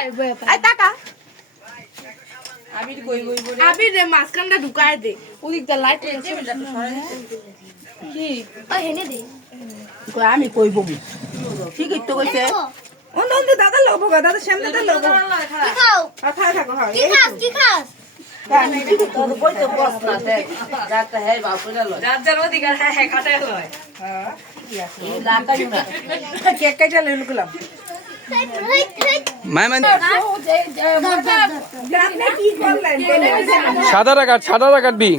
I টাকা আবির কই কই বলে আবির রে মাসকানটা ঢুকায় দে ওদিক দা লাইট আছে কি ওই হেনে দে আমি কইব ঠিক তো কইছে অন্য অন্য দাদা লব দাদা সামনে দাদা লব কি খাও খায় থাকো হ্যাঁ কি খাস কি খাস তোর কইতে বস না দেখ যাতে হে বাপুরা লয় যার যার অধিকার হ্যাঁ কাটায় লয় হ্যাঁ লাকাই না কেক কাটা লইল গুলাম সাদা কাটবি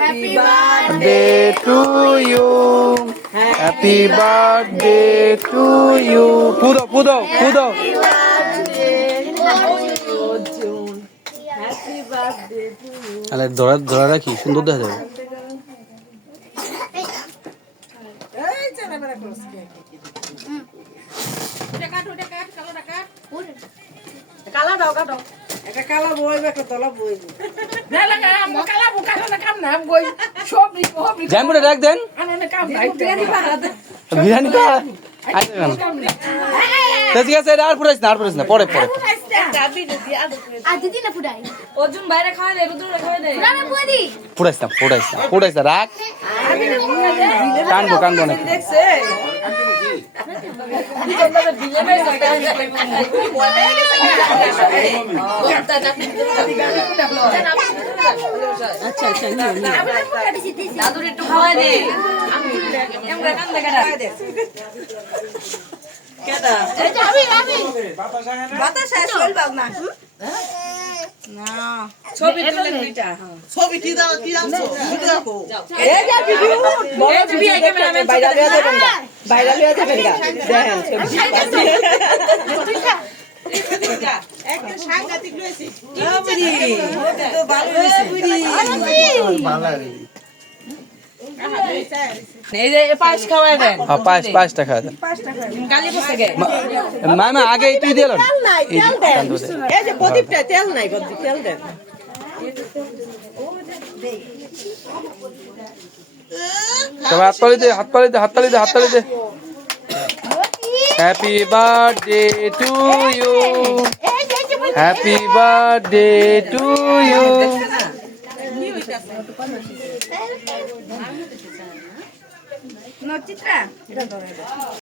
happy birthday to you happy birthday to you পুদো আরে ধরা রাখি সুন্দর দেখা যাবে কালা দাও কাটো এটা কালা বই একটা তলা বই না লাগা আম কালা বুকালা না কাম না বই সব জামুরে রাখ দেন আননে কাম নাই বিরিয়ানি বানাতে বিরিয়ানি তো ঠিক আছে আর পুরাইছ না পরে আজ দিদি না ফুটাই অর্জুন বাইরে খাওয়া দে রুদ্র খাওয়া দে না বুদি পুরাইছ না রাখ কানবো না দেখছে আচ্ছা দাদুর একটু খাওয়াই দে আমরা কান দেখা দে কেডা এই যে আমি বাতাস আসল বাগ না না ছবি তুলে দুইটা ছবি কি দাও কি আনছো ভিডিও রাখো এই যে ভিডিও বড় ভিডিও ক্যামেরাম্যান বাইরে লিয়া যাবেন না দেখেন ছবি একটা সাংঘাতিক লইছি তো ভালো হইছে ভালো এই যে পাঁচ খাওয়াই দেন হ্যাঁ পাঁচটা খাওয়া দেন গালি বসে গে মামা আগে তুই দিল এই যে প্রদীপটা তেল নাই তেল দেন সবাই হাততালি দে happy birthday to you happy birthday to you নচিত্রা